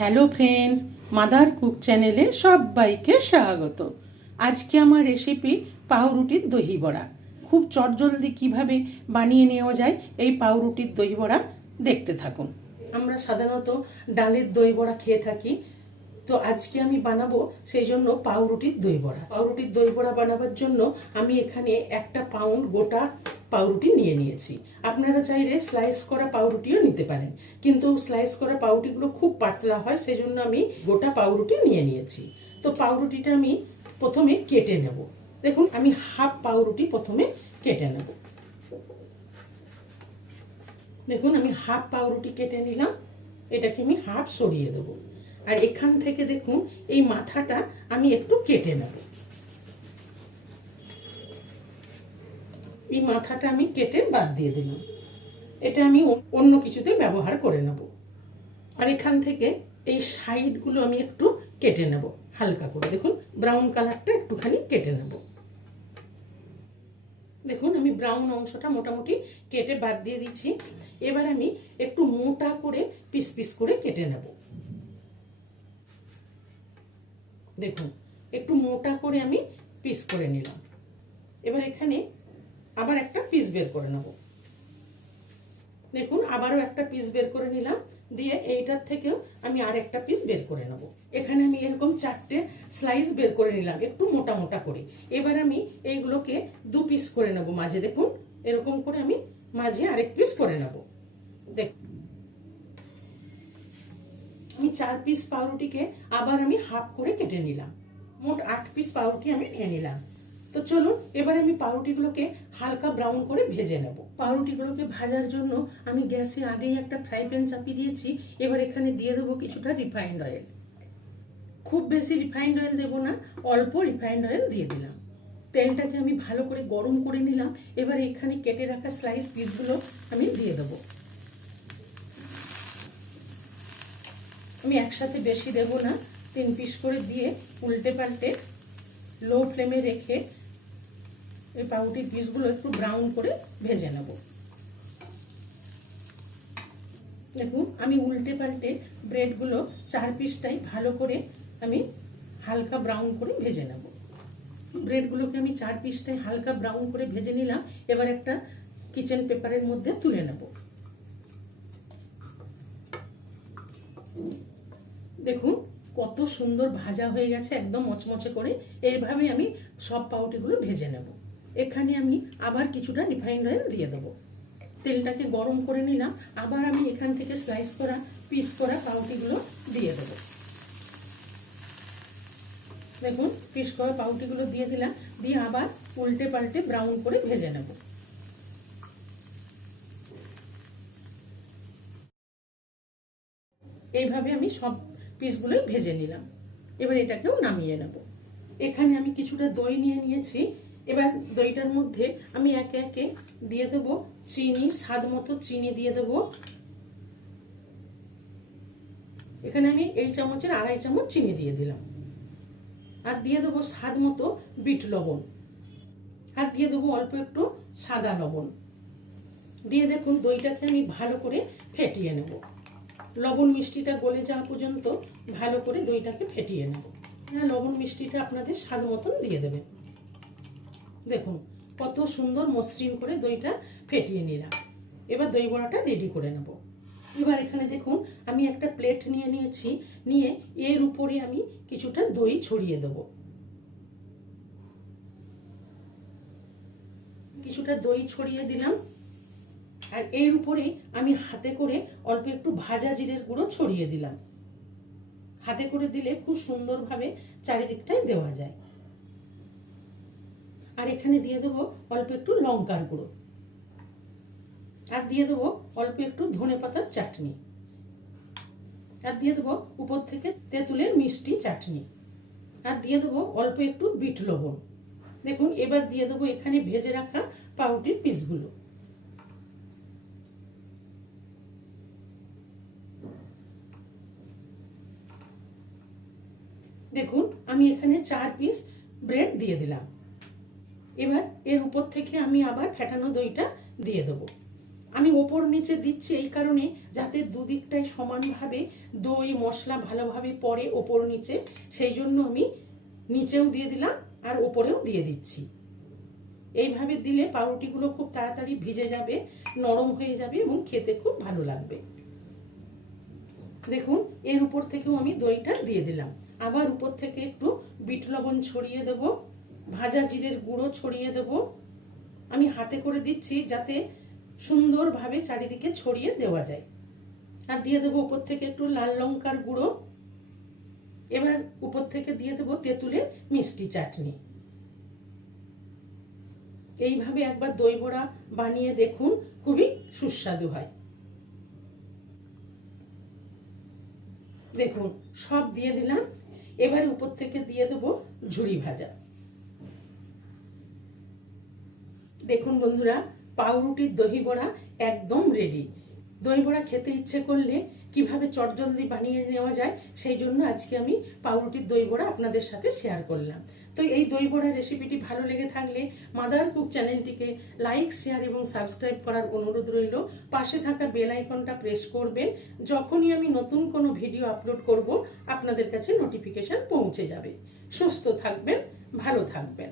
Hello friends, mother cook চ্যানেলে সবাইকে স্বাগত। আজকে আমার রেসিপি পাউরুটির দহি বড়া। খুব চটজলদি কিভাবে বানিয়ে নেওয়া যায় এই পাউরুটির দহি বড়া দেখতে থাকুন। আমরা সাধারণত ডালের দই বড়া খেয়ে থাকি, তো আজকে আমি বানাবো সেই জন্য পাউরুটির দই বড়া। পাউরুটির দই বড়া বানাবার জন্য আমি এখানে 1 পাউন্ড গোটা পাউরুটি নিয়ে নিয়েছি। আপনারা চাইলে স্লাইস করা পাউরুটিও নিতে পারেন, কিন্তু স্লাইস করা পাউরুটিগুলো খুব পাতলা হয়, সেই জন্য আমি গোটা পাউরুটি নিয়ে নিয়েছি। তো পাউরুটিটা আমি প্রথমে কেটে নেব। দেখুন, আমি হাফ পাউরুটি প্রথমে কেটে নেব। দেখুন, আমি হাফ পাউরুটি কেটে নিলাম। এটাকে আমি হাফ সরিয়ে দেবো। আর এখান থেকে দেখুন, এই মাথাটা আমি একটু কেটে নেব। এই মাথাটা আমি কেটে বাদ দিয়ে দিলাম। এটা আমি অন্য কিছুতে ব্যবহার করে নেব। আর এখান থেকে এই সাইডগুলো আমি একটু কেটে নেব হালকা করে। দেখুন, ব্রাউন কালারটা একটুখানি কেটে নেব। দেখুন, আমি ব্রাউন অংশটা মোটামুটি কেটে বাদ দিয়ে দিচ্ছি। এবার আমি একটু মোটা করে পিস পিস করে কেটে নেব। দেখুন, একটু মোটা করে আমি পিস করে নিলাম। এবার এখানে আবার একটা পিস বের করে নেব। দেখুন, আবারও একটা পিস বের করে নিলাম। দিয়ে এইটার থেকেও আমি আর একটা পিস বের করে নেব। এখানে আমি এরকম 4টে স্লাইস বের করে নিলাম, একটু মোটা মোটা করে। এবার আমি এইগুলোকে 2 পিস করে নেব মাঝে। দেখুন, এরকম করে আমি মাঝে আরেক পিস করে নেব। দেখুন, আমি 4 পিস পাউরুটিকে আবার আমি হাফ করে কেটে নিলাম। মোট 8 পিস পাউরুটি আমি নিয়ে নিলাম। তো চলুন, এবার আমি পাউরুটিগুলোকে হালকা ব্রাউন করে ভেজে নেব। পাউরুটিগুলোকে ভাজার জন্য আমি গ্যাসে আগেই একটা ফ্রাই প্যান চাপিয়ে দিয়েছি। এবার এখানে দিয়ে দেবো কিছুটা রিফাইন্ড অয়েল। খুব বেশি রিফাইন্ড অয়েল দেবো না, অল্প রিফাইন্ড অয়েল দিয়ে দিলাম। তেলটাকে আমি ভালো করে গরম করে নিলাম। এবার এখানে কেটে রাখা স্লাইস পিসগুলো আমি দিয়ে দেবো। আমি একসাথে বেশি দেবো না, 3 পিস করে দিয়ে উল্টে পাল্টে লো ফ্লেমে রেখে এই পাউরুটির পিসগুলো একটু ব্রাউন করে ভেজে নেব। দেখুন, আমি উল্টে পাল্টে ব্রেডগুলো 4 পিসটাই ভালো করে আমি হালকা ব্রাউন করে ভেজে নেব। ব্রেডগুলোকে আমি 4 পিসটাই হালকা ব্রাউন করে ভেজে নিলাম। এবার একটা কিচেন পেপারের মধ্যে তুলে নেব। দেখুন, কত সুন্দর ভাজা হয়ে গেছে, একদম মচমচে করে। এইভাবে আমি সব পাউরুটিগুলো ভেজে নেব। এখানে আমি আবার কিছুটা রিফাইন্ড অয়েল দিয়ে দেবো। তেলটাকে গরম করে নিলাম। আবার আমি এখান থেকে স্লাইস করা পিস করা পাউরুটিগুলো দিয়ে দেবো। দেখুন, পিস করা পাউরুটিগুলো দিয়ে দিলাম। দিয়ে আবার উল্টে পাল্টে ব্রাউন করে ভেজে নেব। এইভাবে আমি সব পিসগুলোই ভেজে নিলাম। এবার এটাকেও নামিয়ে নেব। এখানে আমি কিছুটা দই নিয়ে নিয়েছি। এবার দইটার মধ্যে আমি একে একে দিয়ে দেবো চিনি, স্বাদ মতো চিনি দিয়ে দেবো। এখানে আমি এই চামচের 2.5 চামচ চিনি দিয়ে দিলাম। আর দিয়ে দেবো স্বাদ মতো বিট লবণ। আর দিয়ে দেবো অল্প একটু সাদা লবণ। দিয়ে দেখুন, দইটাকে আমি ভালো করে ফেটিয়ে নেব। লবণ মিষ্টিটা গলে যাওয়া পর্যন্ত ভালো করে দইটাকে ফেটিয়ে নেব। লবণ মিষ্টিটা আপনাদের স্বাদ মতন দিয়ে দেবেন। দেখুন, কত সুন্দর মসৃণ করে দইটা ফেটিয়ে নিলাম। এবার দই বড়াটা রেডি করে নেব। এবার এখানে দেখুন, আমি একটা প্লেট নিয়ে নিয়েছি। নিয়ে এর উপরে আমি কিছুটা দই ছড়িয়ে দেব। কিছুটা দই ছড়িয়ে দিলাম। আর এর উপরে আমি হাতে করে অল্প একটু ভাজা জিরের গুঁড়ো ছড়িয়ে দিলাম। হাতে করে দিলে খুব সুন্দরভাবে চারিদিকটাই দেওয়া যায়। আর এখানে দিয়ে দেবো অল্প একটু লঙ্কার গুঁড়ো। আর দিয়ে দেবো অল্প একটু ধনেপাতার চাটনি। আর দিয়ে দেবো উপর থেকে তেঁতুলের মিষ্টি চাটনি। আর দিয়ে দেবো অল্প একটু বিট লবণ। দেখুন, এবার দিয়ে দেবো এখানে ভেজে রাখা পাউরুটির পিসগুলো। দেখুন, আমি এখানে 4 পিস ব্রেড দিয়ে দিলাম। এবার এর উপর থেকে আমি আবার ফেটানো দইটা দিয়ে দেবো। আমি ওপর নিচে দিচ্ছি এই কারণে যাতে দুদিকটাই সমানভাবে দই মশলা ভালোভাবে পড়ে ওপর নিচে, সেই জন্য আমি নিচেও দিয়ে দিলাম আর ওপরেও দিয়ে দিচ্ছি। এইভাবে দিলে পাউরুটিগুলো খুব তাড়াতাড়ি ভিজে যাবে, নরম হয়ে যাবে এবং খেতে খুব ভালো লাগবে। দেখুন এর উপর থেকেও আমি দইটা দিয়ে দিলাম। আবার উপর থেকে একটু বিট লবণ ছড়িয়ে দেব, ভাজা জিরের গুঁড়ো ছড়িয়ে দেব। আমি হাতে করে দিচ্ছি যাতে সুন্দরভাবে চারিদিকে ছড়িয়ে দেওয়া যায়। আর দিয়ে দেবো উপর থেকে একটু লাল লঙ্কার গুঁড়ো। এবার উপর থেকে দিয়ে দেবো তেঁতুলের মিষ্টি চাটনি। এইভাবে একবার দই বড়া বানিয়ে দেখুন, খুবই সুস্বাদু হয়। দেখুন সব দিয়ে দিলাম। এবার উপর থেকে দিয়ে দেবো ঝুরি ভাজা। দেখুন বন্ধুরা, পাউরুটির দহি বড়া একদম রেডি। দই বড়া খেতে ইচ্ছে করলে কিভাবে চটজলদি বানিয়ে নেওয়া যায় সেই জন্য আজকে আমি পাউরুটির দই বড়া আপনাদের সাথে শেয়ার করলাম। তো এই দই বড়ার রেসিপিটি ভালো লেগে থাকলে মাদার কুক চ্যানেলটিকে লাইক শেয়ার এবং সাবস্ক্রাইব করার অনুরোধ রইল। পাশে থাকা বেল আইকনটা প্রেস করবেন, যখনই আমি নতুন কোনো ভিডিও আপলোড করব আপনাদের কাছে নোটিফিকেশন পৌঁছে যাবে। সুস্থ থাকবেন, ভালো থাকবেন।